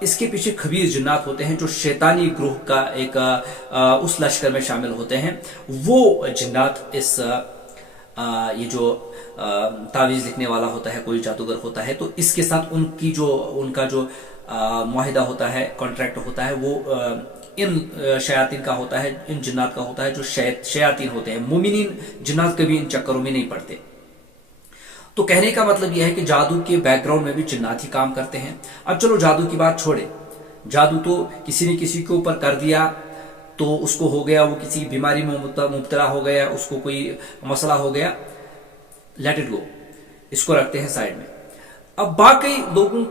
اس کے پیچھے خبیث جنات ہوتے ہیں جو شیطانی گروہ کا ایک اس لشکر میں شامل ہوتے ہیں. وہ جنات اس یہ جو تعویذ لکھنے والا ہوتا ہے، کوئی جادوگر ہوتا ہے، تو اس کے ساتھ ان کا جو معاہدہ ہوتا ہے، کانٹریکٹ ہوتا ہے، وہ ان شیاطین کا ہوتا ہے، ان جنات کا ہوتا ہے جو شیاطین ہوتے ہیں. مومنین جنات کبھی ان چکروں میں نہیں پڑتے. تو کہنے کا مطلب یہ ہے کہ جادو کے بیک گراؤنڈ میں بھی جنات ہی کام کرتے ہیں. اب چلو جادو کی بات چھوڑے، جادو تو کسی نے کسی کے اوپر کر دیا تو اس کو ہو گیا، وہ کسی بیماری میں مبتلا ہو گیا، اس کو کوئی مسئلہ ہو گیا، لیٹ اٹ گو، اس کو رکھتے ہیں سائڈ میں. اب باقی لوگوں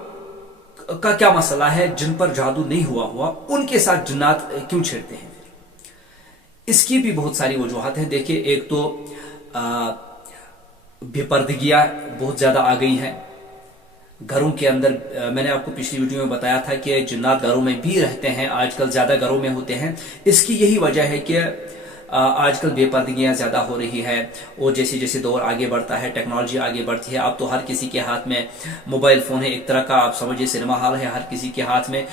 کا کیا مسئلہ ہے جن پر جادو نہیں ہوا ان کے ساتھ جنات کیوں چھیڑتے ہیں؟ اس کی بھی بہت ساری وجوہات ہیں. دیکھیے، ایک تو بے پردگیاں بہت زیادہ آ گئی ہیں گھروں کے اندر. میں نے آپ کو پچھلی ویڈیو میں بتایا تھا کہ جنات گھروں میں بھی رہتے ہیں، آج کل زیادہ گھروں میں ہوتے ہیں. اس کی یہی وجہ ہے کہ آج کل بے پردگیاں زیادہ ہو رہی ہے، اور جیسے جیسے دور آگے بڑھتا ہے، ٹیکنالوجی آگے بڑھتی ہے، اب تو ہر کسی کے ہاتھ میں موبائل فون ہے، ایک طرح کا آپ سمجھے سنیما ہال ہے ہر کسی کے ہاتھ میں.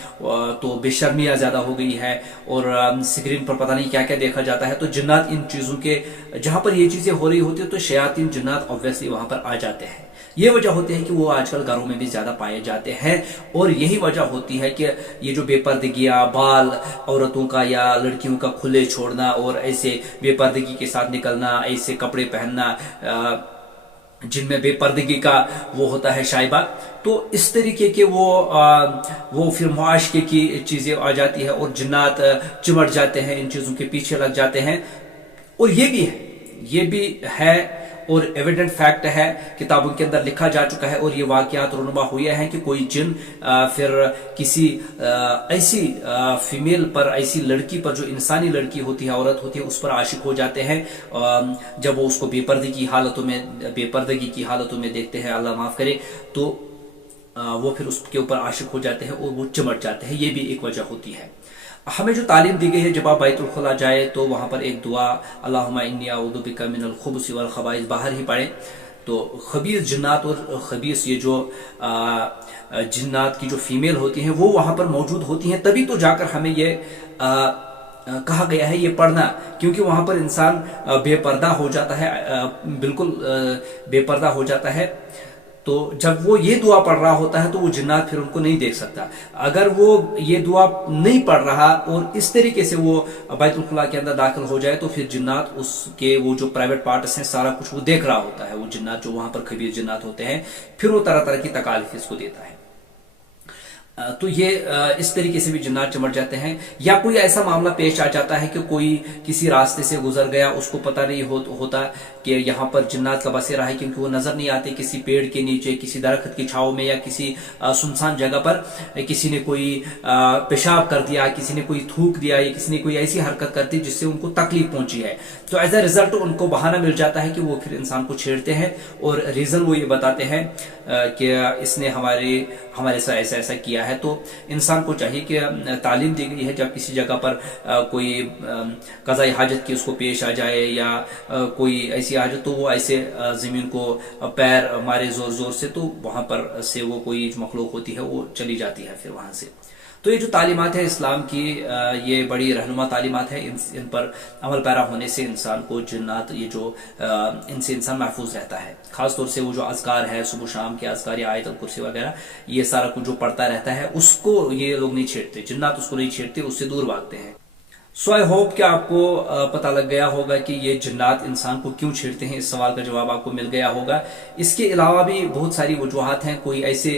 تو بے شرمیاں زیادہ ہو گئی ہے، اور اسکرین پر پتہ نہیں کیا کیا دیکھا جاتا ہے. تو جنات ان چیزوں کے جہاں پر یہ چیزیں ہو رہی ہوتی ہیں تو شیاطین جنات آبویسلی وہاں پر آ جاتے ہیں. یہ وجہ ہوتی ہے کہ وہ آج کل گھروں میں بھی زیادہ پائے جاتے ہیں. اور یہی وجہ ہوتی ہے کہ یہ جو بے پردگیاں، بال عورتوں کا یا لڑکیوں کا کھلے چھوڑنا، اور ایسے بے پردگی کے ساتھ نکلنا، ایسے کپڑے پہننا جن میں بے پردگی کا وہ ہوتا ہے شائبہ، تو اس طریقے کے وہ پھر معاشقے کی چیزیں آ جاتی ہے، اور جنات چمٹ جاتے ہیں، ان چیزوں کے پیچھے لگ جاتے ہیں. اور یہ بھی ہے اور ایویڈنٹ فیکٹ ہے، کتابوں کے اندر لکھا جا چکا ہے، اور یہ واقعات رونما ہوئے ہیں کہ کوئی جن پھر کسی ایسی فیمیل پر، ایسی لڑکی پر جو انسانی لڑکی ہوتی ہے، عورت ہوتی ہے، اس پر عاشق ہو جاتے ہیں جب وہ اس کو بے پردگی کی حالتوں میں دیکھتے ہیں، اللہ معاف کرے، تو وہ پھر اس کے اوپر عاشق ہو جاتے ہیں اور وہ چمٹ جاتے ہیں. یہ بھی ایک وجہ ہوتی ہے. ہمیں جو تعلیم دی گئی ہے، جب آپ بیت الخلا جائے تو وہاں پر ایک دعا اللہم انی اعوذ بک من الخبث والخبائث باہر ہی پڑھیں. تو خبیث جنات اور خبیث یہ جو جنات کی جو فیمیل ہوتی ہیں وہ وہاں پر موجود ہوتی ہیں. تبھی تو جا کر ہمیں یہ کہا گیا ہے یہ پڑھنا، کیونکہ وہاں پر انسان بے پردہ ہو جاتا ہے، بالکل بے پردہ ہو جاتا ہے. تو جب وہ یہ دعا پڑھ رہا ہوتا ہے تو وہ جنات پھر ان کو نہیں دیکھ سکتا. اگر وہ یہ دعا نہیں پڑھ رہا اور اس طریقے سے وہ بیت الخلا کے اندر داخل ہو جائے تو پھر جنات اس کے وہ جو پرائیویٹ پارٹس ہیں سارا کچھ وہ دیکھ رہا ہوتا ہے. وہ جنات جو وہاں پر خبیث جنات ہوتے ہیں، پھر وہ طرح طرح کی تکالیف اس کو دیتا ہے. تو یہ اس طریقے سے بھی جنات چمٹ جاتے ہیں. یا کوئی ایسا معاملہ پیش آ جاتا ہے کہ کوئی کسی راستے سے گزر گیا، اس کو پتہ نہیں ہوتا کہ یہاں پر جنات کا بسیرا ہے، کیونکہ وہ نظر نہیں آتے. کسی پیڑ کے نیچے، کسی درخت کی چھاؤں میں، یا کسی سنسان جگہ پر کسی نے کوئی پیشاب کر دیا، کسی نے کوئی تھوک دیا، یا کسی نے کوئی ایسی حرکت کر دی جس سے ان کو تکلیف پہنچی ہے، تو ایز اے ریزلٹ ان کو بہانہ مل جاتا ہے کہ وہ پھر انسان کو چھیڑتے ہیں. اور ریزن وہ یہ بتاتے ہیں کہ اس نے ہمارے ساتھ ایسا ایسا کیا ہے. تو انسان کو چاہیے کہ تعلیم دی گئی ہے، جب کسی جگہ پر کوئی قضائی حاجت کی اس کو پیش آ جائے یا کوئی ایسی حاجت، تو وہ ایسے زمین کو پیر مارے زور زور سے، تو وہاں پر سے وہ کوئی مخلوق ہوتی ہے وہ چلی جاتی ہے پھر وہاں سے. تو یہ جو تعلیمات ہے اسلام کی، یہ بڑی رہنما تعلیمات ہے. ان پر عمل پیرا ہونے سے انسان کو جنات ان سے انسان محفوظ رہتا ہے. خاص طور سے وہ جو اذکار ہے، صبح شام کے اذکار یا آیت الکرسی وغیرہ، یہ سارا کچھ جو پڑھتا رہتا ہے اس کو یہ لوگ نہیں چھیڑتے، جنات اس کو نہیں چھیڑتے، اس سے دور بھاگتے ہیں. سو آئی ہوپ کہ آپ کو پتہ لگ گیا ہوگا کہ یہ جنات انسان کو کیوں چھیڑتے ہیں. اس سوال کا جواب آپ کو مل گیا ہوگا. اس کے علاوہ بھی بہت ساری وجوہات ہیں. کوئی ایسے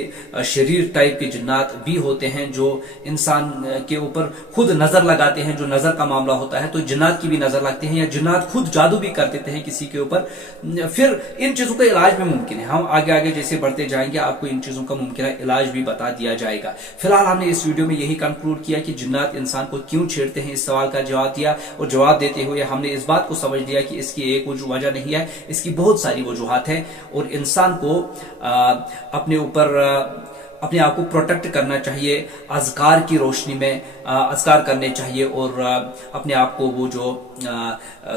شریر ٹائپ کے جنات بھی ہوتے ہیں جو انسان کے اوپر خود نظر لگاتے ہیں. جو نظر کا معاملہ ہوتا ہے تو جنات کی بھی نظر لگتی ہے، یا جنات خود جادو بھی کر دیتے ہیں کسی کے اوپر. پھر ان چیزوں کا علاج بھی ممکن ہے. ہم آگے جیسے بڑھتے جائیں گے آپ کو ان چیزوں کا ممکنہ علاج بھی بتا دیا جائے گا. فی الحال ہم نے اس ویڈیو میں یہی کنکلوڈ کیا کہ جنات انسان کو کیوں چھیڑتے ہیں. اس سوال کا جواب دیا، اور جواب دیتے ہوئے ہم نے اس بات کو سمجھ لیا کہ اس کی ایک وجہ نہیں ہے، اس کی بہت ساری وجوہات ہیں. اور انسان کو اپنے اوپر اپنے آپ کو پروٹیکٹ کرنا چاہیے، اذکار کی روشنی میں اذکار کرنے چاہیے، اور اپنے آپ کو وہ جو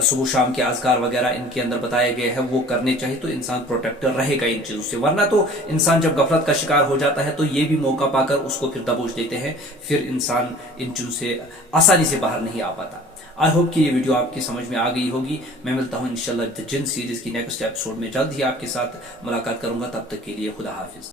صبح شام کے اذکار وغیرہ ان کے اندر بتائے گئے ہیں وہ کرنے چاہیے، تو انسان پروٹیکٹ رہے گا ان چیزوں سے۔ ورنہ تو انسان جب غفلت کا شکار ہو جاتا ہے تو یہ بھی موقع پا کر اس کو پھر دبوچ دیتے ہیں، پھر انسان ان چیزوں سے آسانی سے باہر نہیں آ پاتا۔ آئی ہوپ کہ یہ ویڈیو آپ کی سمجھ میں آ گئی ہوگی۔ میں ملتا ہوں انشاءاللہ دی جن سیریز کی نیکسٹ ایپیسوڈ میں، جلد ہی آپ کے ساتھ ملاقات کروں گا۔ تب تک کے لیے خدا حافظ۔